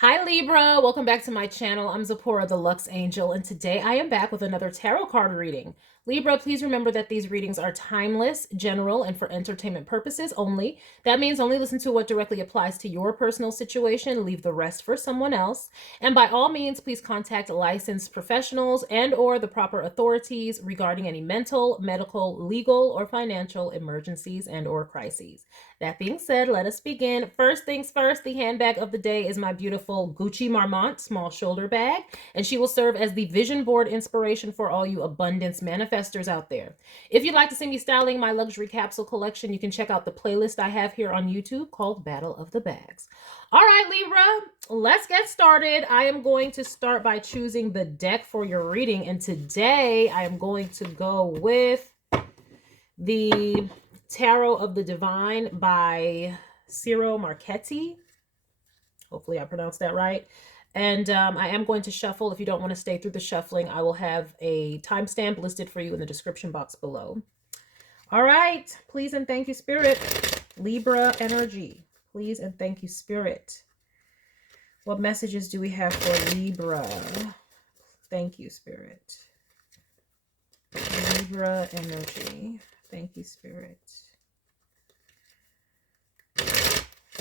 Hi Libra, welcome back to my channel. I'm Zipporah the Lux Angel, and today I am back with another tarot card reading. Libra, please remember that these readings are timeless, general, and for entertainment purposes only. That means only listen to what directly applies to your personal situation, leave the rest for someone else. And by all means, please contact licensed professionals and or the proper authorities regarding any mental, medical, legal, or financial emergencies and or crises. That being said, let us begin. First things first, the handbag of the day is my beautiful Gucci Marmont small shoulder bag, and she will serve as the vision board inspiration for all you abundance manifestors out there. If you'd like to see me styling my luxury capsule collection, you can check out the playlist I have here on YouTube called Battle of the Bags. All right, Libra, let's get started. I am going to start by choosing the deck for your reading, and today I am going to go with the Tarot of the Divine by Ciro Marchetti. Hopefully I pronounced that right. And I am going to shuffle. If you don't want to stay through the shuffling, I will have a timestamp listed for you in the description box below. All right. Please and thank you, Spirit. Libra energy. Please and thank you, Spirit. What messages do we have for Libra? Thank you, Spirit. Libra energy. Thank you, Spirit.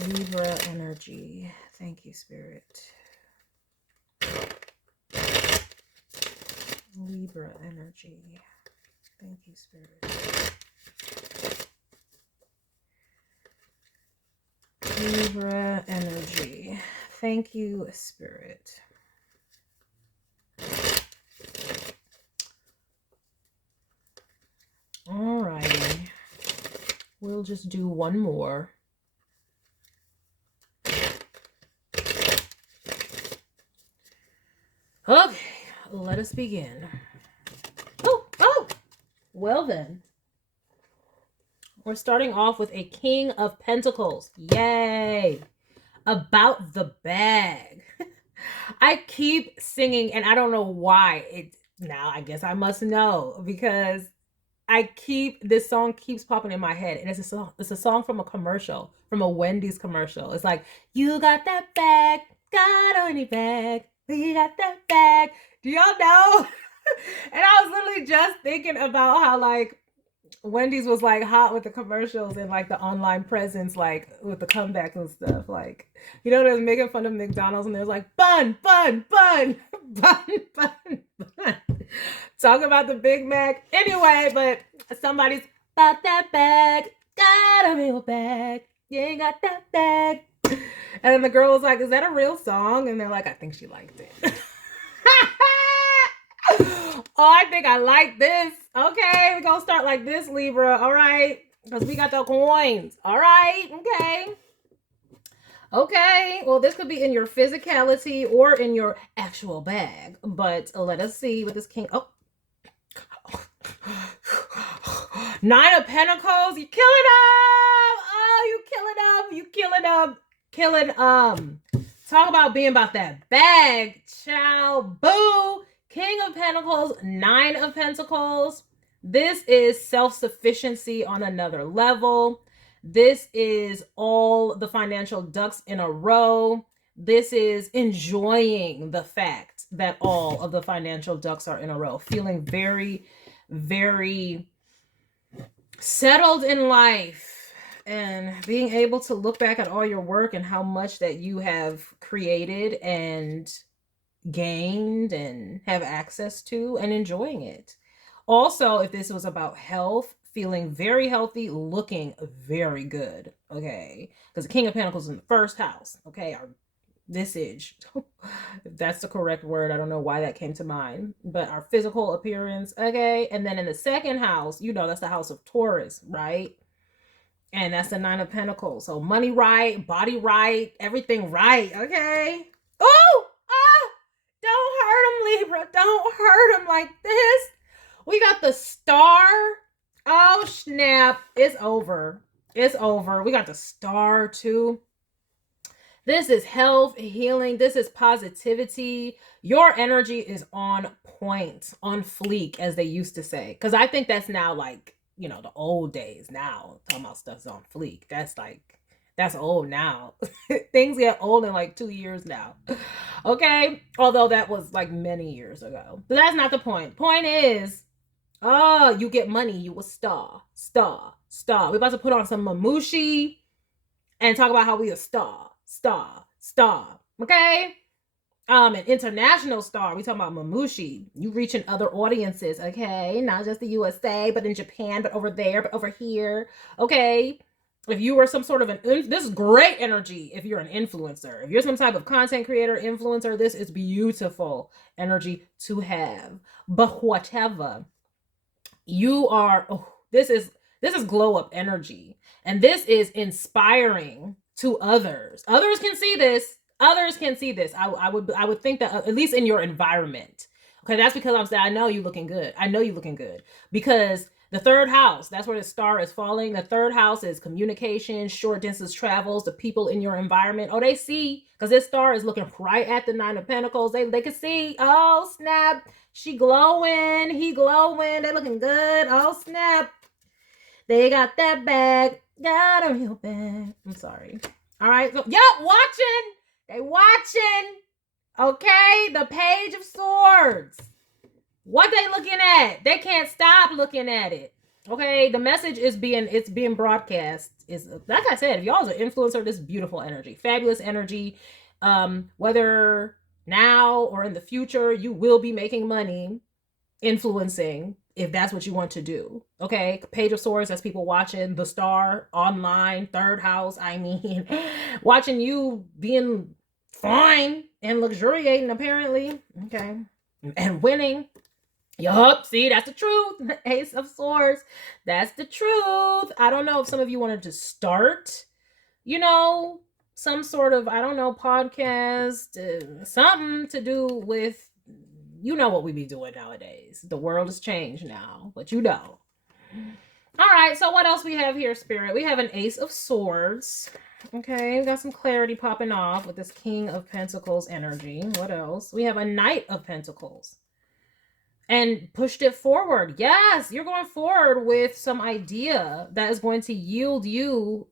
Libra energy. Thank you, Spirit. Libra energy. Thank you, Spirit. Libra energy. Thank you, Spirit. Alrighty. We'll just do one more. Okay, let us begin. Oh, well then. We're starting off with a King of Pentacles. Yay! About the bag. I keep singing, and I don't know why. Now I guess I must know, because this song keeps popping in my head, and it's a song from a commercial, from a Wendy's commercial. It's like, you got that bag, got any bag, we got that bag. Do y'all know? And I was literally just thinking about how like Wendy's was like hot with the commercials and like the online presence, like with the comeback and stuff. Like, you know, they was making fun of McDonald's and there's like bun, bun, bun, bun, bun, bun. Talk about the Big Mac. Anyway, but somebody's got that bag, got a real bag, you ain't got that bag. And then the girl was like, is that a real song? And they're like, I think she liked it. Oh, I think I like this. Okay, we're gonna start like this, Libra. All right, because we got the coins. All right, okay. Okay, well, this could be in your physicality or in your actual bag, but let us see what this king. Oh, Nine of Pentacles. You killing them. Oh, you killing them. You killing them. Killing Talk about being about that bag. Ciao, boo. King of Pentacles, Nine of Pentacles. This is self-sufficiency on another level. This is all the financial ducks in a row. This is enjoying the fact that all of the financial ducks are in a row. Feeling very, very settled in life and being able to look back at all your work and how much that you have created and gained and have access to and enjoying it. Also, if this was about health, feeling very healthy, looking very good, okay? Because the King of Pentacles is in the first house, okay? Our visage, if that's the correct word. I don't know why that came to mind, but our physical appearance, okay? And then in the second house, you know, that's the house of Taurus, right? And that's the Nine of Pentacles. So money right, body right, everything right, okay? Oh! Don't hurt him, Libra. Don't hurt him like this. We got the Star. Oh, snap. It's over. It's over. We got the Star, too. This is health, healing. This is positivity. Your energy is on point, on fleek, as they used to say. Because I think that's now like, you know, the old days now. Talking about stuff's on fleek. That's like, That's old now. Things get old in like 2 years now. Okay? Although that was like many years ago. But that's not the point. Point is, oh, you get money, you a star. Star. Star. We're about to put on some mamushi and talk about how we a star. Star. Star. Okay? An international star. We talking about mamushi. You reaching other audiences, okay? Not just the USA, but in Japan, but over there, but over here. Okay? If you are some sort of this is great energy if you're an influencer. If you're some type of content creator, influencer, this is beautiful energy to have. But whatever, you are, this is glow up energy. And this is inspiring to others. Others can see this. Others can see this. I would think that at least in your environment. Okay, that's because I'm saying I know you looking good. I know you looking good because the third house, that's where the star is falling. The third house is communication, short distance travels, the people in your environment. Oh, they see, because this star is looking right at the 9 of Pentacles. They can see, oh, snap. She glowing. He glowing. They looking good. Oh, snap. They got that bag. Got a real bag. I'm sorry. All right. So, y'all watching. They watching. Okay. The Page of Swords. What they looking at? They can't stop looking at it. Okay, the message is being broadcast. Is like I said, if y'all is an influencer, this is beautiful energy, fabulous energy. Whether now or in the future, you will be making money influencing if that's what you want to do. Okay, Page of Swords, that's people watching the star online, third house. I mean, watching you being fine and luxuriating apparently. Okay, and winning. Yup, see, that's the truth. Ace of Swords. That's the truth. I don't know if some of you wanted to start, some sort of, I don't know, podcast, something to do with, what we be doing nowadays. The world has changed now, but All right, so what else we have here, Spirit? We have an Ace of Swords. Okay, we got some clarity popping off with this King of Pentacles energy. What else? We have a Knight of Pentacles. And pushed it forward. Yes, you're going forward with some idea that is going to yield you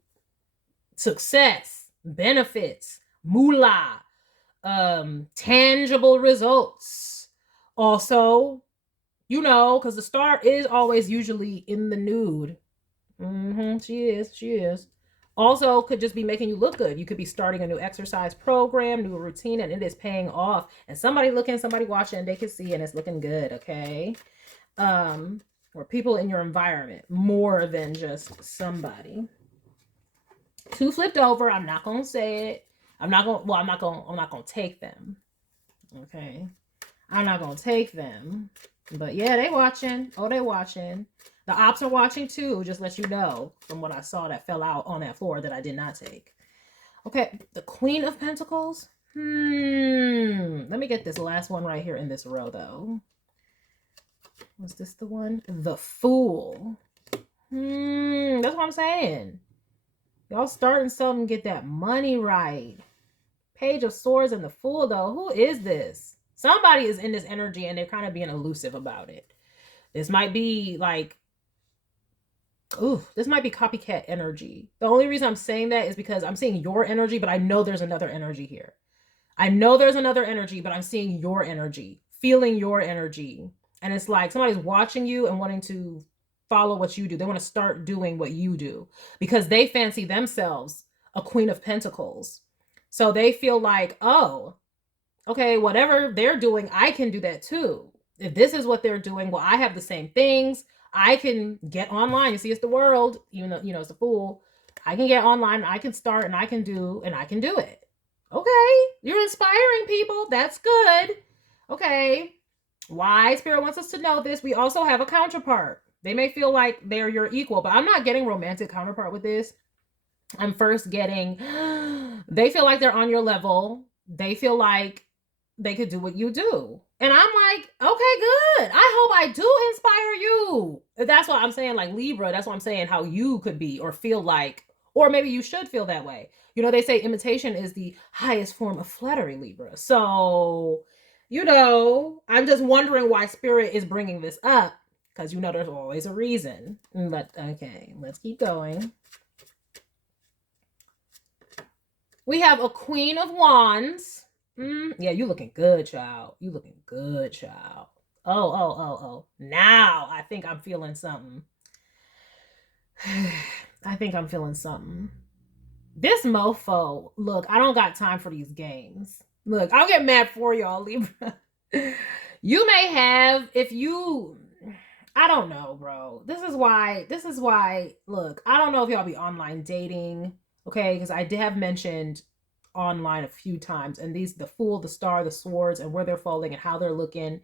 success, benefits, moolah, tangible results. Also, because the star is always usually in the nude. She is. Also, could just be making you look good. You could be starting a new exercise program, new routine, and it is paying off. And somebody looking, somebody watching, they can see, and it's looking good, okay? Or people in your environment, more than just somebody. 2 flipped over. I'm not going to say it. I'm not going to take them. Okay? I'm not going to take them. But yeah, they watching. Oh, they watching. The ops are watching too, just let you know from what I saw that fell out on that floor that I did not take. Okay, the Queen of Pentacles. Let me get this last one right here in this row though. Was this the one? The Fool. That's what I'm saying. Y'all starting something, get that money right. Page of Swords and the Fool though. Who is this? Somebody is in this energy and they're kind of being elusive about it. This might be like, this might be copycat energy. The only reason I'm saying that is because I'm seeing your energy, but I know there's another energy here. I know there's another energy, but I'm seeing your energy, feeling your energy. And it's like somebody's watching you and wanting to follow what you do. They want to start doing what you do because they fancy themselves a Queen of Pentacles. So they feel like, oh, okay, whatever they're doing, I can do that too. If this is what they're doing, well, I have the same things. I can get online. You see, it's the world, even though, it's the Fool. I can get online, I can start, and I can do it. Okay, you're inspiring people. That's good. Okay, why? Spirit wants us to know this. We also have a counterpart. They may feel like they're your equal, but I'm not getting romantic counterpart with this. I'm first getting, they feel like they're on your level. They feel like they could do what you do. And I'm like, okay, good. I hope I do inspire you. That's what I'm saying, like Libra. That's what I'm saying, how you could be or feel like, or maybe you should feel that way. They say imitation is the highest form of flattery, Libra. So, I'm just wondering why Spirit is bringing this up. Because, there's always a reason. But, okay, let's keep going. We have a Queen of Wands. Yeah, you looking good, child. You looking good, child. Oh. Now I think I'm feeling something. I think I'm feeling something. This mofo, look, I don't got time for these games. Look, I'll get mad for y'all, Libra. You may have, if you, I don't know, bro. This is why, look, I don't know if y'all be online dating, okay? Because I did have mentioned online a few times, and these, the Fool, the Star, the Swords, and where they're falling and how they're looking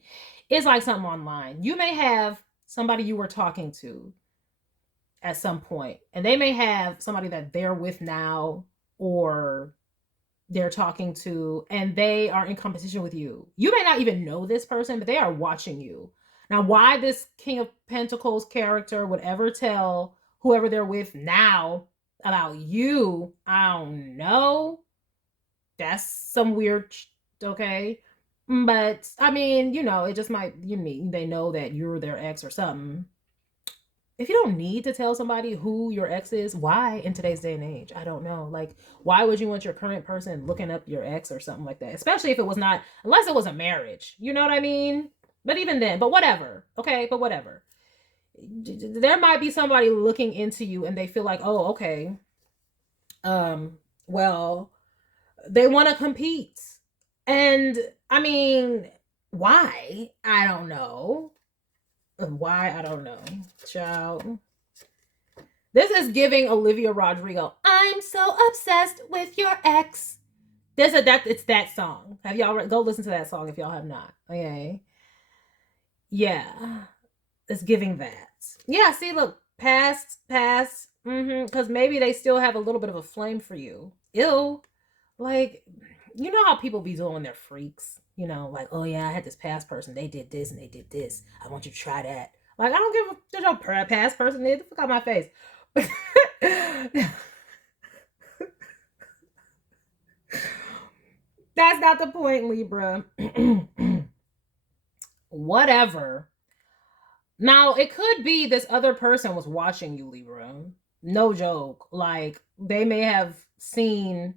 is like something online. You may have somebody you were talking to at some point, and they may have somebody that they're with now, or they're talking to, and they are in competition with you. You may not even know this person, but they are watching you. Now, why this King of Pentacles character would ever tell whoever they're with now about you, I don't know. That's some weird, okay? But I mean, it just might, they know that you're their ex or something. If you don't need to tell somebody who your ex is, why in today's day and age? I don't know. Like, why would you want your current person looking up your ex or something like that? Especially if it was not, unless it was a marriage. You know what I mean? But even then, but whatever. Okay, but whatever. There might be somebody looking into you and they feel like, oh, okay. Well, they want to compete. And I mean, why? I don't know. Why? I don't know. Child. This is giving Olivia Rodrigo. I'm so obsessed with your ex. It's that song. Have y'all go listen to that song if y'all have not? Okay. Yeah. It's giving that. Yeah, see, look, past. Because maybe they still have a little bit of a flame for you. Ew. Like, you know how people be doing their freaks? Like, oh yeah, I had this past person. They did this and they did this. I want you to try that. Like, I don't give a no past person did. Fuck out my face. That's not the point, Libra. Whatever. Now, it could be this other person was watching you, Libra. No joke. Like, they may have seen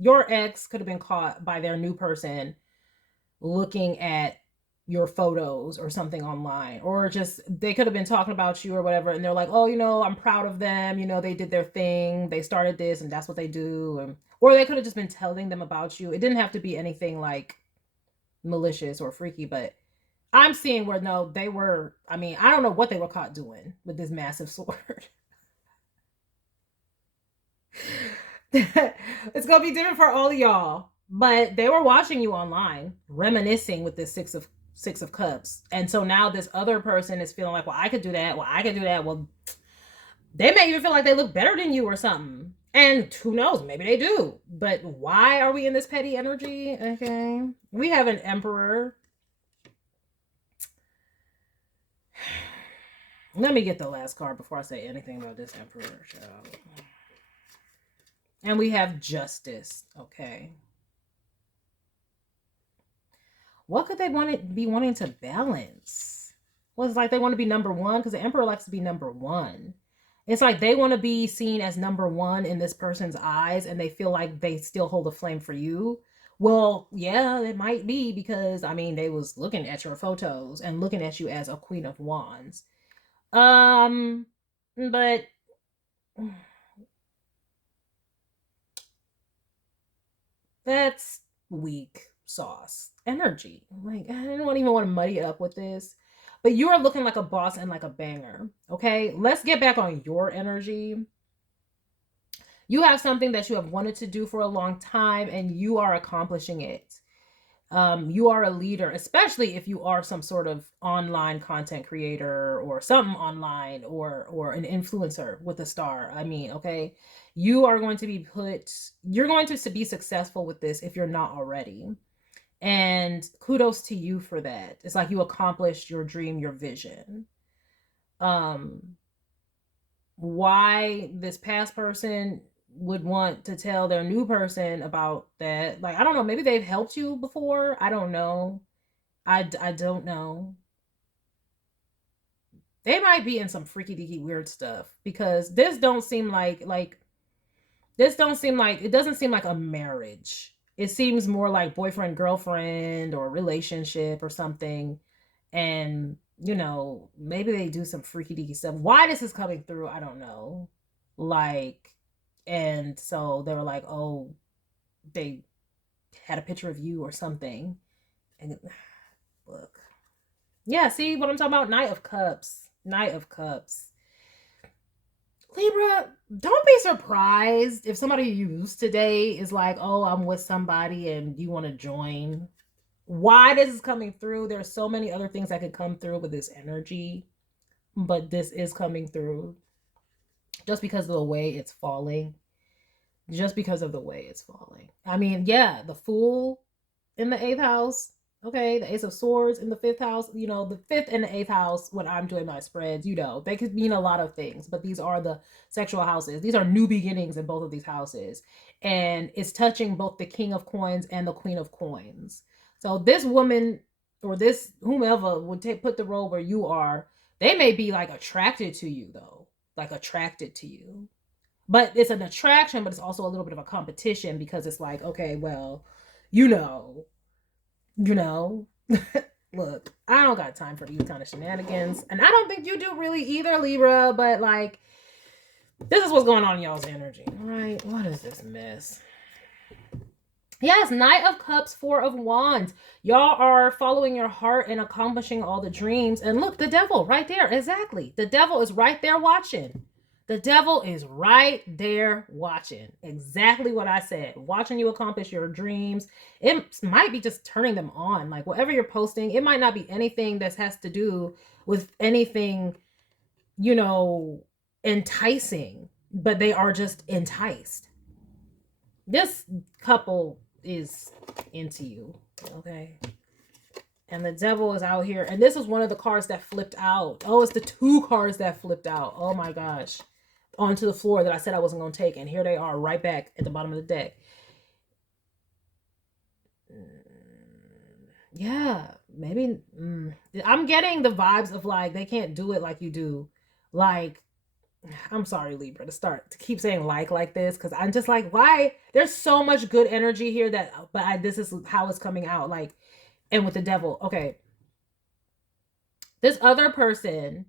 your ex could have been caught by their new person looking at your photos or something online, or just they could have been talking about you or whatever, and they're like, oh, I'm proud of them, they did their thing, they started this and that's what they do. Or they could have just been telling them about you. It didn't have to be anything like malicious or freaky, but I'm seeing where no, they were, I mean, I don't know what they were caught doing with this massive sword. It's gonna be different for all of y'all, but they were watching you online, reminiscing with this six of cups, and so now this other person is feeling like, well, I could do that. Well, they may even feel like they look better than you or something, and who knows, maybe they do. But why are we in this petty energy? Okay, we have an Emperor. Let me get the last card before I say anything about this Emperor, child. And we have Justice. Okay. What could they be wanting to balance? Well, it's like they want to be number one, because the Emperor likes to be number one. It's like they want to be seen as number one in this person's eyes, and they feel like they still hold a flame for you. Well, yeah, it might be, because, I mean, they was looking at your photos and looking at you as a Queen of Wands. But that's weak sauce energy. Like, I don't even want to muddy it up with this, but you are looking like a boss and like a banger. Okay, let's get back on your energy. You have something that you have wanted to do for a long time, and you are accomplishing it. You are a leader, especially if you are some sort of online content creator or something online, or an influencer with a star. I mean, okay, you are going to you're going to be successful with this if you're not already. And kudos to you for that. It's like you accomplished your dream, your vision. Why this past person would want to tell their new person about that, like, I don't know, maybe they've helped you before. I don't know. I don't know. they might be in some freaky deaky weird stuff, because this don't seem like this don't seem like, it doesn't seem like a marriage. It seems more like boyfriend girlfriend or relationship or something. And you know, maybe they do some freaky deaky stuff. Why this is coming through, I don't know. Like, and so they were like, oh, they had a picture of you or something. And look, yeah, see what I'm talking about? Knight of Cups. Knight of Cups. Libra, don't be surprised if somebody you used today is like, oh, I'm with somebody and you want to join. Why this is coming through, there's so many other things that could come through with this energy, but this is coming through just because of the way it's falling. Just because of the way it's falling. I mean, yeah, the Fool in the 8th house. Okay, the Ace of Swords in the 5th house. You know, the 5th and the 8th house, when I'm doing my spreads, you know, they could mean a lot of things, but these are the sexual houses. These are new beginnings in both of these houses. And it's touching both the King of Coins and the Queen of Coins. So this woman or this whomever would put the role where you are, they may be like attracted to you though. Like attracted to you. But it's an attraction, but it's also a little bit of a competition, because it's like, okay, well, you know, look, I don't got time for these kind of shenanigans. And I don't think you do really either, Libra, but like, this is what's going on in y'all's energy. All right, what is this mess? Yes, Knight of Cups, 4 of Wands. Y'all are following your heart and accomplishing all the dreams. And look, the devil right there. Exactly. The devil is right there watching. The devil is right there watching. Exactly what I said. Watching you accomplish your dreams. It might be just turning them on. Like whatever you're posting, it might not be anything that has to do with anything, you know, enticing, but they are just enticed. This couple is into you, okay? And the devil is out here. And this is one of the cards that flipped out. Oh, it's the 2 cards that flipped out. Oh my gosh. Onto the floor that I said I wasn't going to take. And here they are right back at the bottom of the deck. Yeah, maybe. I'm getting the vibes of like, they can't do it like you do. Like, I'm sorry, Libra, to keep saying like this, because I'm just like, why? There's so much good energy here this is how it's coming out. Like, and with the devil, okay. This other person,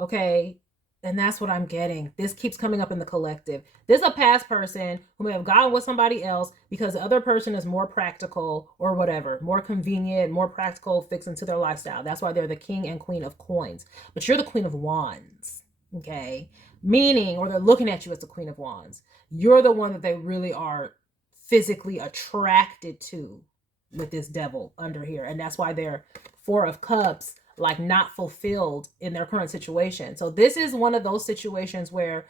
okay, and that's what I'm getting. This keeps coming up in the collective. There's a past person who may have gotten with somebody else because the other person is more practical or whatever, more convenient, more practical, fits into their lifestyle. That's why they're the King and Queen of Coins. But you're the Queen of Wands, okay? Meaning, or they're looking at you as the Queen of Wands. You're the one that they really are physically attracted to with this devil under here. And that's why they're 4 of Cups, like not fulfilled in their current situation. So this is one of those situations where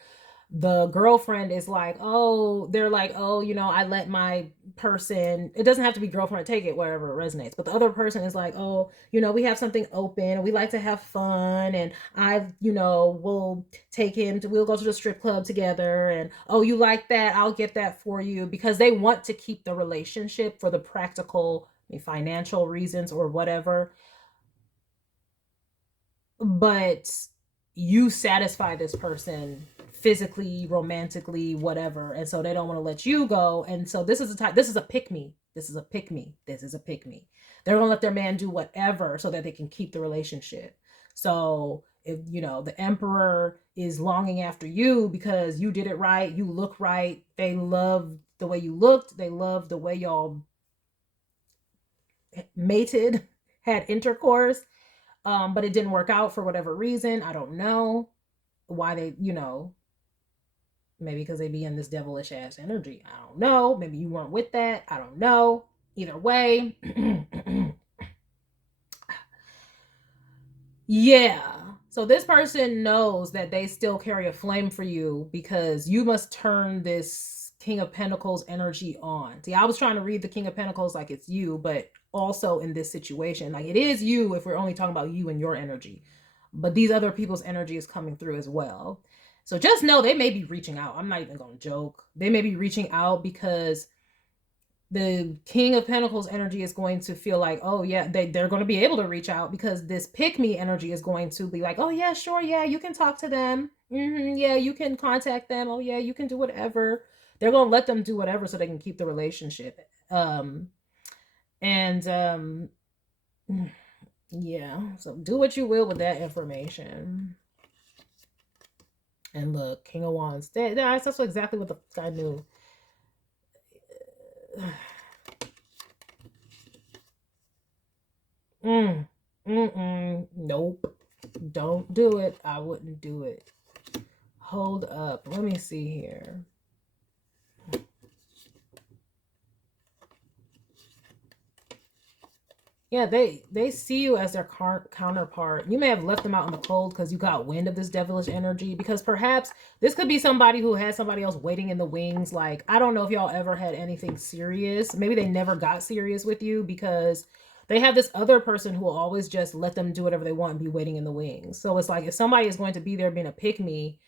the girlfriend is like, oh, they're like, oh, you know, I let my person, it doesn't have to be girlfriend, take it wherever it resonates, but the other person is like, oh, you know, we have something open and we like to have fun, and you know, we'll go to the strip club together, and oh, you like that, I'll get that for you, because they want to keep the relationship for the practical, financial reasons or whatever. But you satisfy this person physically, romantically, whatever, and so they don't want to let you go. And so this is a pick me. This is a pick me. This is a pick me. They're gonna let their man do whatever so that they can keep the relationship. So if you know the Emperor is longing after you because you did it right, you look right, they love the way you looked, they love the way y'all mated, had intercourse. But it didn't work out for whatever reason. I don't know why they, you know, maybe because they be in this devilish ass energy. I don't know. Maybe you weren't with that. I don't know. Either way. Yeah. So this person knows that they still carry a flame for you, because you must turn this King of Pentacles energy on. See, I was trying to read the King of Pentacles like it's you, but also in this situation, like it is you if we're only talking about you and your energy, but these other people's energy is coming through as well. So just know they may be reaching out. I'm not even going to joke. They may be reaching out because the King of Pentacles energy is going to feel like, oh yeah, they're going to be able to reach out, because this pick me energy is going to be like, oh yeah, sure, yeah, you can talk to them. Yeah, you can contact them. Oh yeah, you can do whatever. They're going to let them do whatever so they can keep the relationship. And yeah, so do what you will with that information. And look, King of Wands. That's exactly what the guy knew. Nope. Don't do it. I wouldn't do it. Hold up. Let me see here. Yeah, they see you as their counterpart. You may have left them out in the cold because you got wind of this devilish energy, because perhaps this could be somebody who has somebody else waiting in the wings. Like, I don't know if y'all ever had anything serious. Maybe they never got serious with you because they have this other person who will always just let them do whatever they want and be waiting in the wings. So it's like, if somebody is going to be there being a pick me,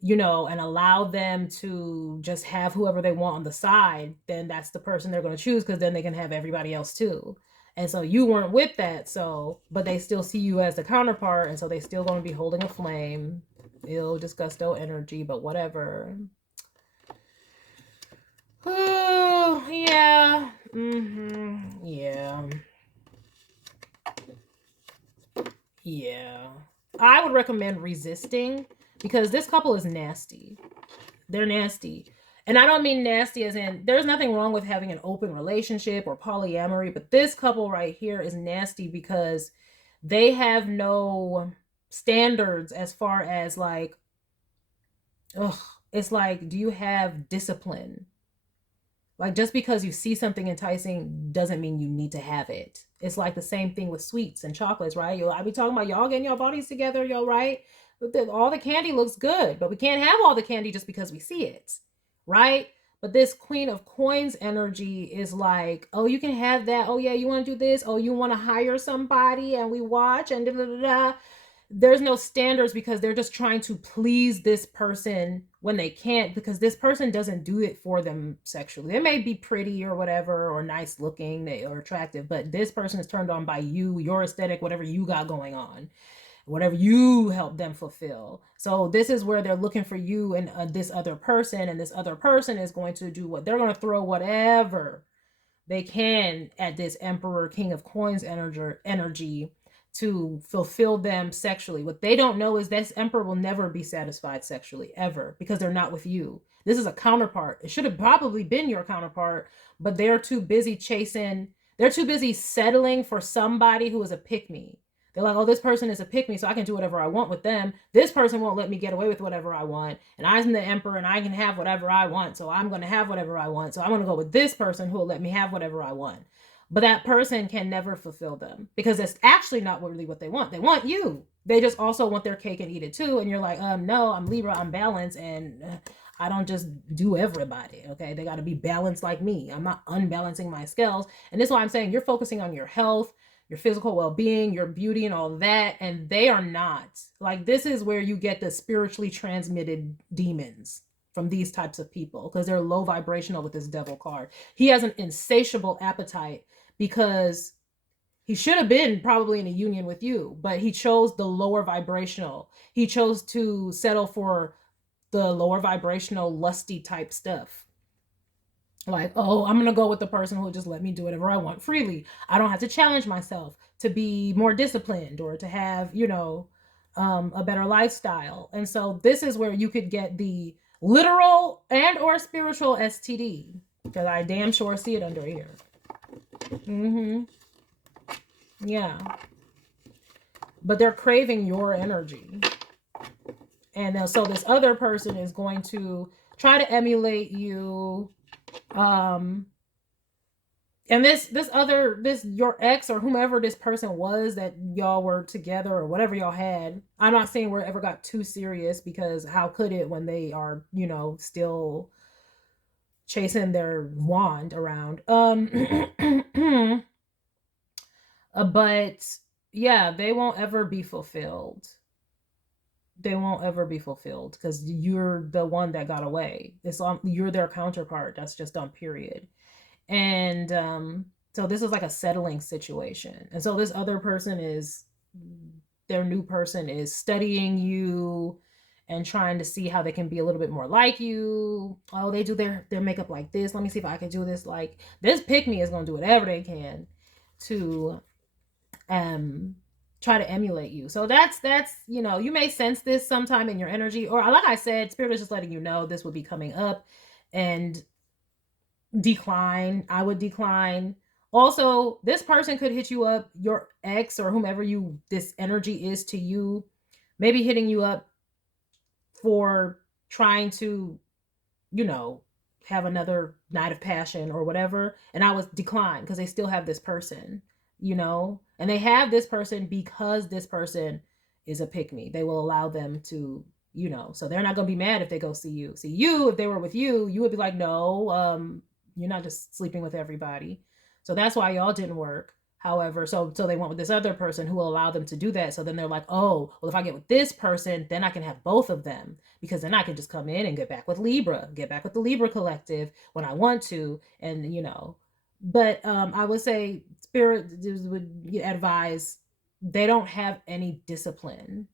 you know, and allow them to just have whoever they want on the side, then that's the person they're going to choose, because then they can have everybody else too. And so you weren't with that, so, but they still see you as the counterpart, and so they still going to be holding a flame. Ill disgusto energy, but whatever. Oh, yeah. Yeah. Yeah. I would recommend resisting, because this couple is nasty. They're nasty. And I don't mean nasty as in, there's nothing wrong with having an open relationship or polyamory, but this couple right here is nasty because they have no standards as far as like, it's like, do you have discipline? Like, just because you see something enticing doesn't mean you need to have it. It's like the same thing with sweets and chocolates, right? I be talking about y'all getting your bodies together, y'all, right? But all the candy looks good, but we can't have all the candy just because we see it, right? But this Queen of Coins energy is like, oh, you can have that. Oh yeah, you want to do this. Oh, you want to hire somebody and we watch and da da da da. There's no standards because they're just trying to please this person when they can't, because this person doesn't do it for them sexually. They may be pretty or whatever, or nice looking, they are attractive, but this person is turned on by you, your aesthetic, whatever you got going on, whatever you help them fulfill. So this is where they're looking for you and this other person, and this other person is going to do what they're going to throw whatever they can at this Emperor King of Coins energy to fulfill them sexually. What they don't know is this Emperor will never be satisfied sexually, ever, because they're not with you. This is a counterpart. It should have probably been your counterpart, but they're too busy chasing, they're too busy settling for somebody who is a pick-me. They're like, oh, this person is a pick-me, so I can do whatever I want with them. This person won't let me get away with whatever I want. And I'm the Emperor and I can have whatever I want. So I'm going to have whatever I want. So I'm going to go with this person who will let me have whatever I want. But that person can never fulfill them, because it's actually not really what they want. They want you. They just also want their cake and eat it too. And you're like, no, I'm Libra, I'm balanced, and I don't just do everybody. Okay, they got to be balanced like me. I'm not unbalancing my scales. And this is why I'm saying you're focusing on your health, your physical well-being, your beauty, and all that, and they are not. Like, this is where you get the spiritually transmitted demons from these types of people, because they're low vibrational with this devil card. He has an insatiable appetite, because he should have been probably in a union with you, but he chose the lower vibrational. He chose to settle for the lower vibrational, lusty type stuff. Like, oh, I'm going to go with the person who will just let me do whatever I want freely. I don't have to challenge myself to be more disciplined or to have, you know, a better lifestyle. And so this is where you could get the literal and or spiritual STD, because I damn sure see it under here. Yeah. But they're craving your energy. And so this other person is going to try to emulate you. And this your ex or whomever this person was that y'all were together or whatever y'all had, I'm not saying where it ever got too serious, because how could it when they are, you know, still chasing their wand around. But yeah, they won't ever be fulfilled. They won't ever be fulfilled because you're the one that got away. You're their counterpart. That's just on period. And so this is like a settling situation. And so this other person is, their new person is studying you and trying to see how they can be a little bit more like you. Oh, they do their makeup like this. Let me see if I can do this. Like, this pick me is going to do whatever they can to try to emulate you. So that's, you know, you may sense this sometime in your energy, or like I said, spirit is just letting you know this would be coming up. And decline. I would decline. Also, this person could hit you up, your ex or whomever you this energy is to you, maybe hitting you up for trying to, you know, have another night of passion or whatever. And I would decline because they still have this person, you know, and they have this person because this person is a pick me. They will allow them to, you know, so they're not going to be mad if they go see you. See you, if they were with you, you would be like, no, you're not just sleeping with everybody. So that's why y'all didn't work. However, so they went with this other person who will allow them to do that. So then they're like, oh, well, if I get with this person, then I can have both of them, because then I can just come in and get back with Libra, get back with the Libra collective when I want to. And, you know, but I would say spirit would advise, they don't have any discipline.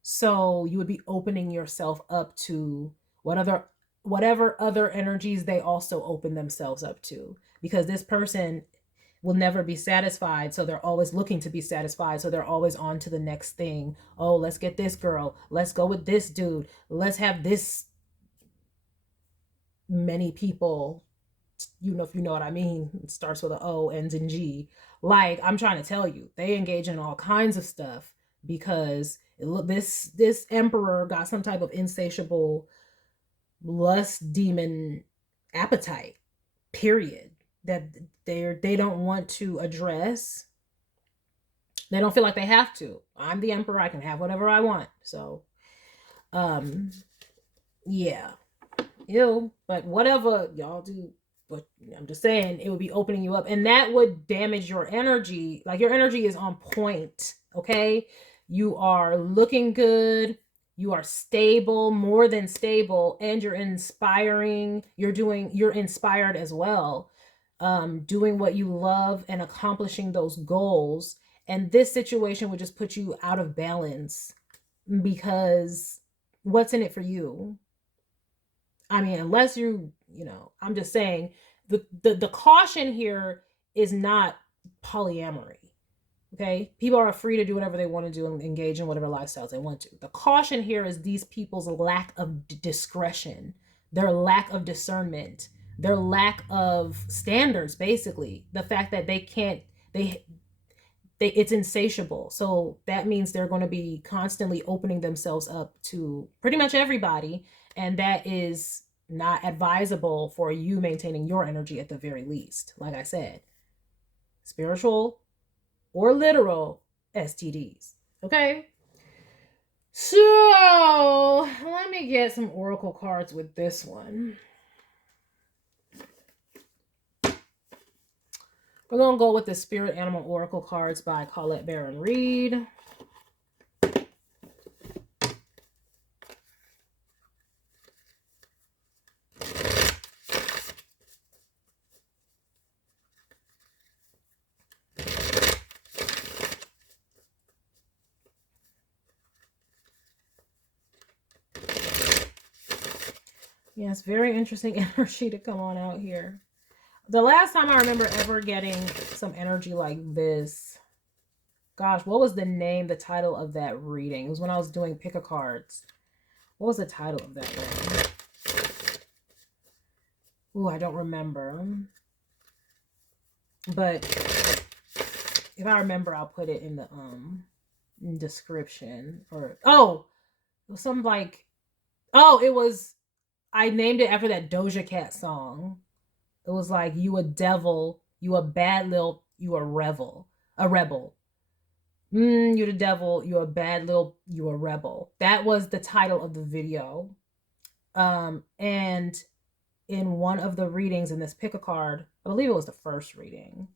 So you would be opening yourself up to whatever other energies they also open themselves up to, because this person will never be satisfied, so they're always looking to be satisfied, so they're always on to the next thing. Oh, let's get this girl, let's go with this dude, let's have this many people, you know, if you know what I mean. It starts with an O, ends in G. Like, I'm trying to tell you, they engage in all kinds of stuff because this emperor got some type of insatiable lust demon appetite, period, that they don't want to address. They don't feel like they have to. I'm the emperor, I can have whatever I want. So yeah, ew. But whatever y'all do, but I'm just saying, it would be opening you up, and that would damage your energy. Like, your energy is on point, okay? You are looking good, you are stable, more than stable, and you're inspiring. You're inspired as well, doing what you love and accomplishing those goals. And this situation would just put you out of balance, because what's in it for you? I mean, unless you know, I'm just saying, the caution here is not polyamory. Okay, people are free to do whatever they want to do and engage in whatever lifestyles they want to. The caution here is these people's lack of discretion, their lack of discernment, their lack of standards. Basically, the fact that they can't, it's insatiable. So that means they're going to be constantly opening themselves up to pretty much everybody, and that is not advisable for you maintaining your energy at the very least. Like I said, spiritual or literal STDs. Okay? So let me get some oracle cards with this one. We're going to go with the Spirit Animal Oracle cards by Colette Baron Reed. Yes, very interesting energy to come on out here. The last time I remember ever getting some energy like this, gosh, what was the title of that reading? It was when I was doing pick a cards. What was the title of that one? Ooh, I don't remember. But if I remember, I'll put it in the description. Or it was something like, I named it after that Doja Cat song. It was like, you a devil, you a bad little, you a rebel. You the devil, you a bad little, you a rebel. That was the title of the video. And in one of the readings in this pick a card, I believe it was the first reading,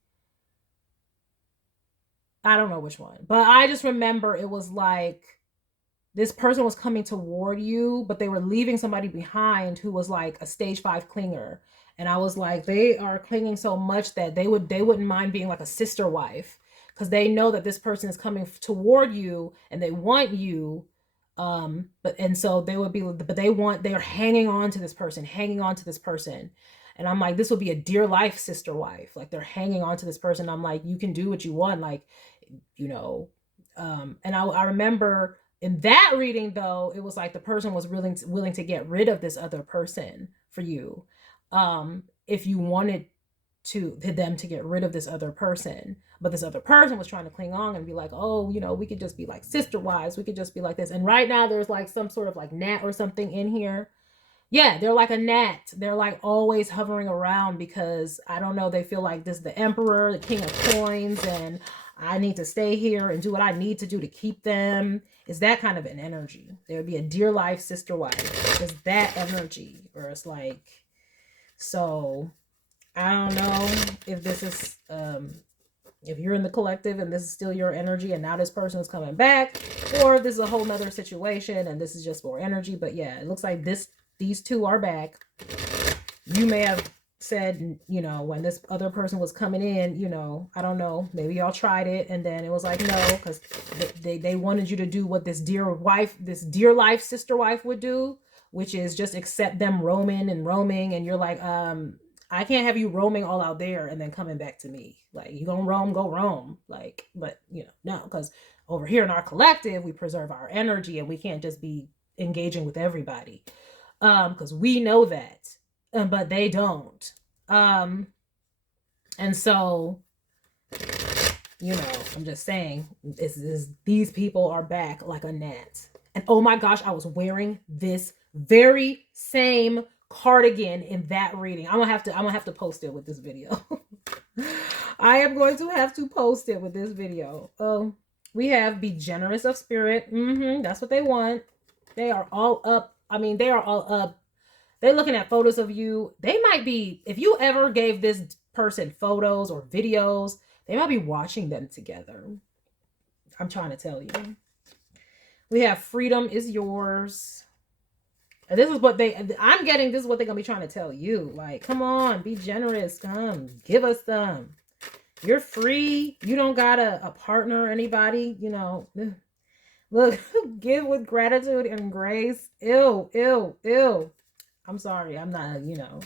I don't know which one, but I just remember it was like, this person was coming toward you, but they were leaving somebody behind who was like a stage 5 clinger. And I was like, they are clinging so much that they wouldn't mind being like a sister wife, because they know that this person is coming toward you and they want you. And so they would be, but they're hanging on to this person, hanging on to this person. And I'm like, this would be a dear life sister wife. Like, they're hanging on to this person. I'm like, you can do what you want. Like, you know, and I remember in that reading, though, it was like the person was willing to get rid of this other person for you. If you wanted to them to get rid of this other person, but this other person was trying to cling on and be like, oh, you know, we could just be like sister wives, we could just be like this. And right now there's like some sort of like gnat or something in here. Yeah, they're like a gnat. They're like always hovering around because I don't know, they feel like this is the emperor, the king of coins, and I need to stay here and do what I need to do to keep them. Is that kind of an energy? There would be a dear life sister wife. Is that energy? Or it's like, so I don't know if this is if you're in the collective and this is still your energy and now this person is coming back, or this is a whole nother situation and this is just more energy. But yeah, it looks like these two are back. You may have said, you know, when this other person was coming in, you know, I don't know, maybe y'all tried it and then it was like, no, because they wanted you to do what this dear life sister wife would do, which is just accept them roaming. And you're like, I can't have you roaming all out there and then coming back to me. Like, you gonna roam, go roam. Like, but you know, no, because over here in our collective, we preserve our energy and we can't just be engaging with everybody. Because we know that, but they don't. And so, you know, I'm just saying, these people are back like a gnat. And oh my gosh, I was wearing this very same cardigan in that reading. I'm gonna have to post it with this video. I am going to have to post it with this video. We have be generous of spirit. That's what they want. They are all up. I mean, they are all up. They're looking at photos of you. They might be, if you ever gave this person photos or videos, they might be watching them together. I'm trying to tell you. We have freedom is yours. And this is what I'm getting, this is what they're going to be trying to tell you. Like, come on, be generous. Come, give us some. You're free. You don't got a partner or anybody, you know. Look, give with gratitude and grace. Ew, ew, ew. I'm sorry. I'm not, you know.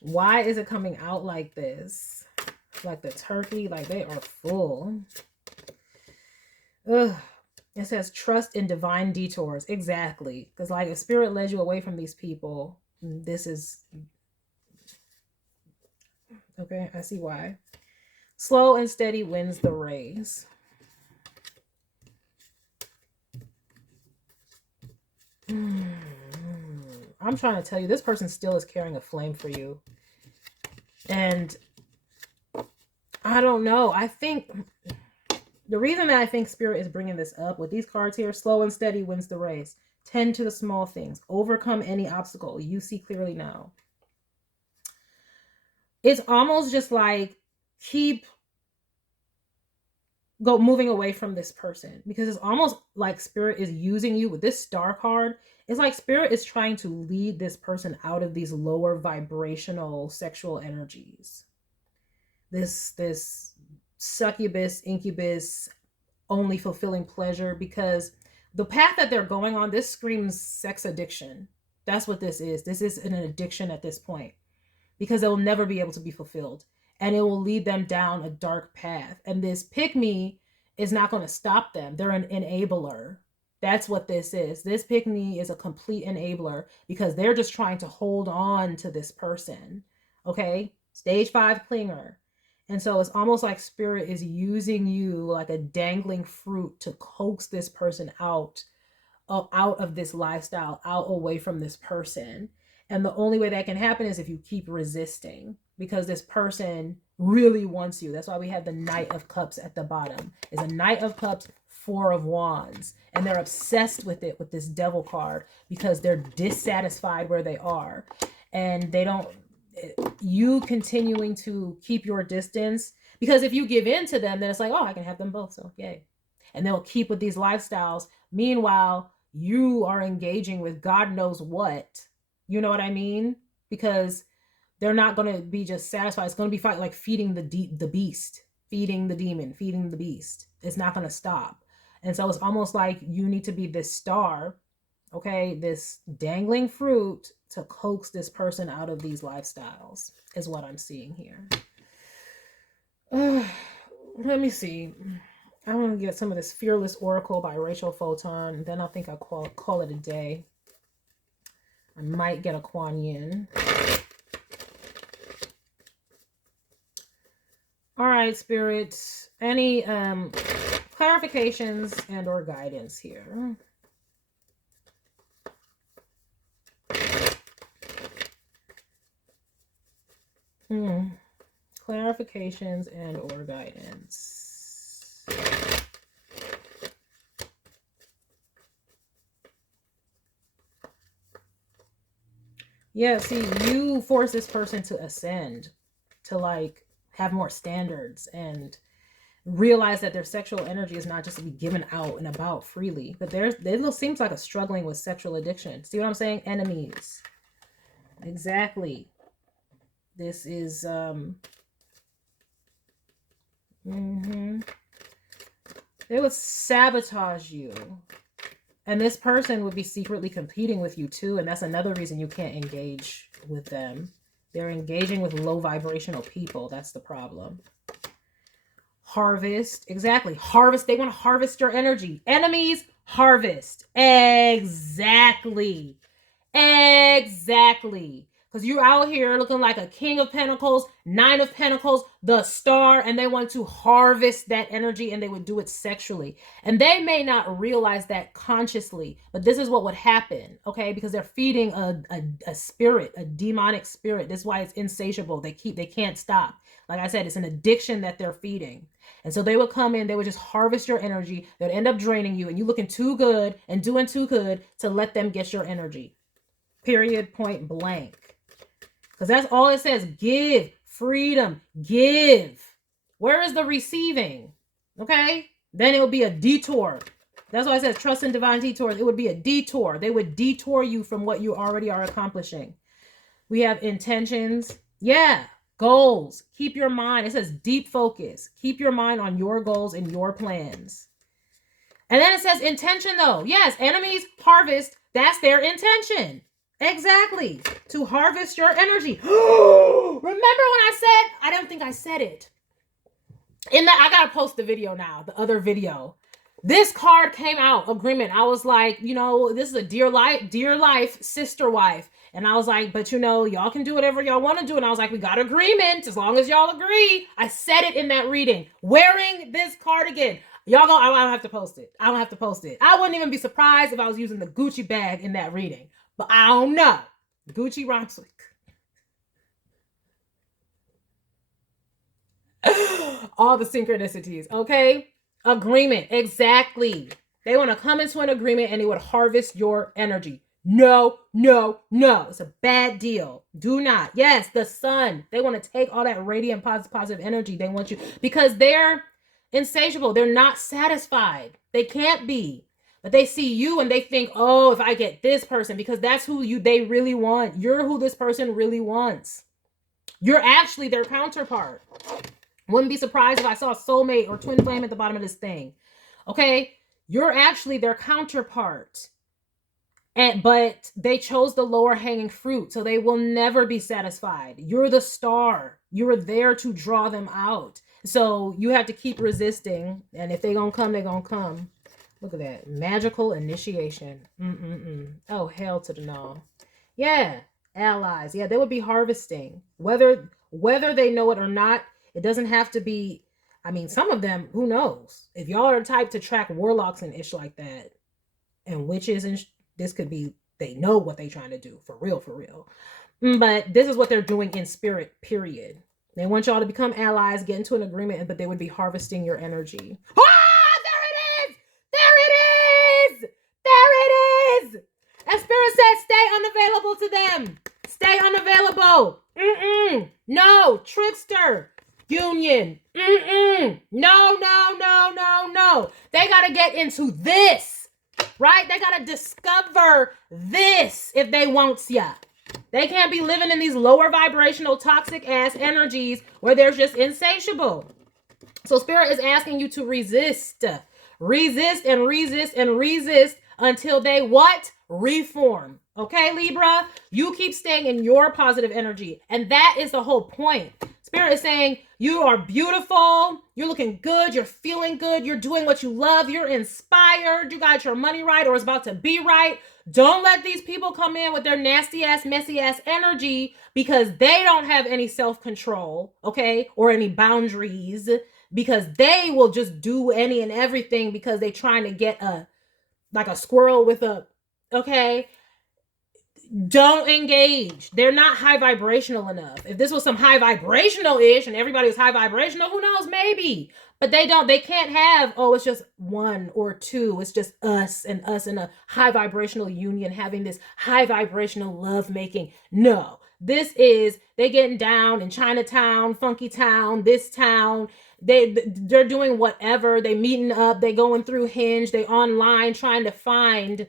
Why is it coming out like this? Like the turkey, like they are full. Ugh. It says trust in divine detours. Exactly. Because like if spirit led you away from these people, this is... Okay, I see why. Slow and steady wins the race. I'm trying to tell you, this person still is carrying a flame for you. And I don't know. I think the reason that I think spirit is bringing this up with these cards here, slow and steady wins the race. Tend to the small things. Overcome any obstacle. You see clearly now. It's almost just like keep moving away from this person, because it's almost like spirit is using you with this star card. It's like spirit is trying to lead this person out of these lower vibrational sexual energies. This succubus, incubus, only fulfilling pleasure, because the path that they're going on, this screams sex addiction. That's what this is. This is an addiction at this point, because they'll never be able to be fulfilled. And it will lead them down a dark path. And this pick-me is not going to stop them. They're an enabler. That's what this is. This pick-me is a complete enabler, because they're just trying to hold on to this person. Okay? Stage 5 clinger. And so it's almost like spirit is using you like a dangling fruit to coax this person out of this lifestyle, out away from this person. And the only way that can happen is if you keep resisting, because this person really wants you. That's why we have the Knight of Cups at the bottom. It's a Knight of Cups, 4 of Wands. And they're obsessed with it, with this Devil card, because they're dissatisfied where they are. And they don't, you continuing to keep your distance, because if you give in to them, then it's like, oh, I can have them both. So yay. And they'll keep with these lifestyles. Meanwhile, you are engaging with God knows what. You know what I mean? because they're not going to be just satisfied. It's going to be like feeding the beast, feeding the demon, feeding the beast. It's not going to stop. And so it's almost like you need to be this star, okay, this dangling fruit to coax this person out of these lifestyles is what I'm seeing here. Let me see. I'm going to get some of this Fearless Oracle by Rachel Photon. Then I think I'll call it a day. I might get a Kuan Yin. All right, Spirit. Any clarifications and or guidance here? Clarifications and or guidance. Yeah, see, you force this person to ascend, to like have more standards and realize that their sexual energy is not just to be given out and about freely. But it seems like a struggling with sexual addiction. See what I'm saying? Enemies. Exactly. This is they would sabotage you. And this person would be secretly competing with you too. And that's another reason you can't engage with them. They're engaging with low vibrational people. That's the problem. Harvest. Exactly. Harvest. They want to harvest your energy. Enemies, harvest. Exactly. Exactly. Because you're out here looking like a King of Pentacles, Nine of Pentacles, the Star, and they want to harvest that energy, and they would do it sexually. And they may not realize that consciously, but this is what would happen, okay? Because they're feeding a spirit, a demonic spirit. That's why it's insatiable. They can't stop. Like I said, it's an addiction that they're feeding. And so they would come in, they would just harvest your energy. They'd end up draining you, and you looking too good and doing too good to let them get your energy. Period, point blank. Because that's all it says. Give. Freedom. Give. Where is the receiving? Okay? Then it would be a detour. That's why it says trust in divine detours. It would be a detour. They would detour you from what you already are accomplishing. We have intentions. Yeah. Goals. Keep your mind. It says deep focus. Keep your mind on your goals and your plans. And then it says intention though. Yes. Enemies harvest. That's their intention. Exactly. To harvest your energy. Remember when I said, I don't think I said it. I got to post the video now, the other video. This card came out, agreement. I was like, this is a dear life, sister wife. And I was like, but y'all can do whatever y'all want to do. And I was like, we got agreement as long as y'all agree. I said it in that reading. Wearing this cardigan. Y'all I don't have to post it. I don't have to post it. I wouldn't even be surprised if I was using the Gucci bag in that reading. But I don't know. Gucci rhymes with all the synchronicities, okay? Agreement, exactly. They want to come into an agreement and it would harvest your energy. No, no, no. It's a bad deal. Do not. Yes, the sun. They want to take all that radiant positive energy. They want you because they're insatiable. They're not satisfied. They can't be. But they see you and they think, oh, if I get this person, because that's who they really want. You're who this person really wants. You're actually their counterpart. Wouldn't be surprised if I saw a soulmate or twin flame at the bottom of this thing. Okay? You're actually their counterpart. But they chose the lower hanging fruit, so they will never be satisfied. You're the star. You're there to draw them out. So you have to keep resisting. And if they're going to come, they're going to come. Look at that. Magical initiation. Oh, hell to the no. Yeah. Allies. Yeah, they would be harvesting. Whether they know it or not, it doesn't have to be. I mean, some of them, who knows? If y'all are the type to track warlocks and ish like that, and witches, and this could be, they know what they're trying to do. For real, for real. But this is what they're doing in spirit, period. They want y'all to become allies, get into an agreement, but they would be harvesting your energy. And Spirit says, stay unavailable to them. Stay unavailable. No, trickster. Union. No, no, no, no, no. They got to get into this, right? They got to discover this if they want ya. They can't be living in these lower vibrational toxic ass energies where they're just insatiable. So Spirit is asking you to resist. Resist and resist and resist until they what? Reform. Okay, Libra? You keep staying in your positive energy. And that is the whole point. Spirit is saying you are beautiful. You're looking good. You're feeling good. You're doing what you love. You're inspired. You got your money right or is about to be right. Don't let these people come in with their nasty ass, messy ass energy because they don't have any self-control, okay? Or any boundaries, because they will just do any and everything because they're trying to get like a squirrel with a, okay? Don't engage. They're not high vibrational enough. If this was some high vibrational ish and everybody was high vibrational, who knows? Maybe. But they can't have, oh, it's just one or two. It's just us in a high vibrational union having this high vibrational love making. No, this is, they getting down in Chinatown, Funky Town, this town. They're doing whatever. They meeting up. They going through Hinge. They online trying to find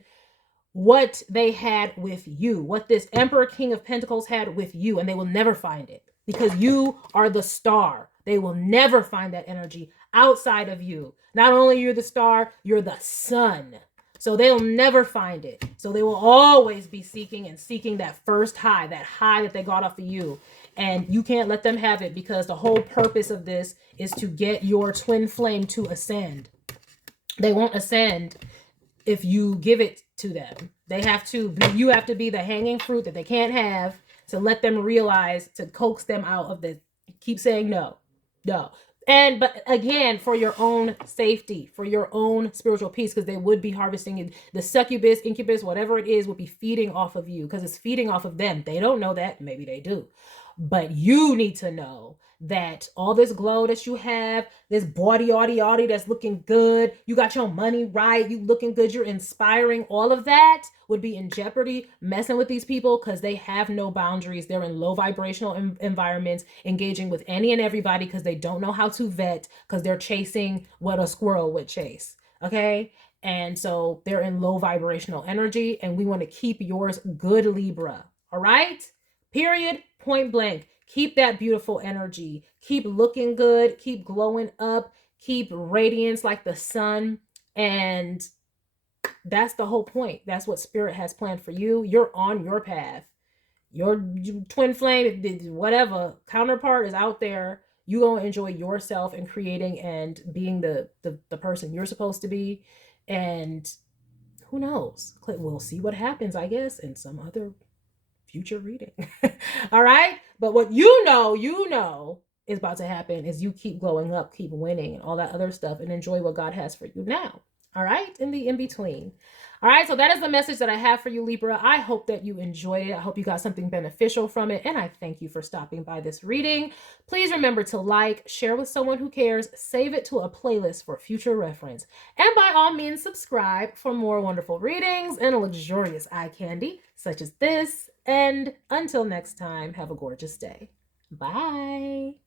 what they had with you, what this Emperor King of Pentacles had with you, and they will never find it because you are the star. They will never find that energy outside of you. Not only you're the star, you're the sun. So they'll never find it. So they will always be seeking that first high, that high that they got off of you. And you can't let them have it because the whole purpose of this is to get your twin flame to ascend. They won't ascend if you give it to them. You have to be the hanging fruit that they can't have to let them realize, to coax them out of the, keep saying no. But again, for your own safety, for your own spiritual peace, because they would be harvesting the succubus, incubus, whatever it is, will be feeding off of you because it's feeding off of them. They don't know that. Maybe they do. But you need to know that all this glow that you have, this body that's looking good, you got your money right, you looking good, you're inspiring, all of that would be in jeopardy messing with these people because they have no boundaries. They're in low vibrational environments, engaging with any and everybody because they don't know how to vet because they're chasing what a squirrel would chase. Okay? And so they're in low vibrational energy, and we want to keep yours good, Libra. All right? Period. Point blank. Keep that beautiful energy. Keep looking good. Keep glowing up. Keep radiance like the sun. And that's the whole point. That's what Spirit has planned for you. You're on your path. Your twin flame, whatever counterpart is out there. You gonna enjoy yourself and creating and being the person you're supposed to be. And who knows? We'll see what happens, I guess, in some other future reading. All right? But what you know is about to happen is you keep glowing up, keep winning, and all that other stuff, and enjoy what God has for you now. All right? In the in-between. All right? So that is the message that I have for you, Libra. I hope that you enjoyed it. I hope you got something beneficial from it. And I thank you for stopping by this reading. Please remember to like, share with someone who cares, save it to a playlist for future reference. And by all means, subscribe for more wonderful readings and luxurious eye candy such as this. And until next time, have a gorgeous day. Bye.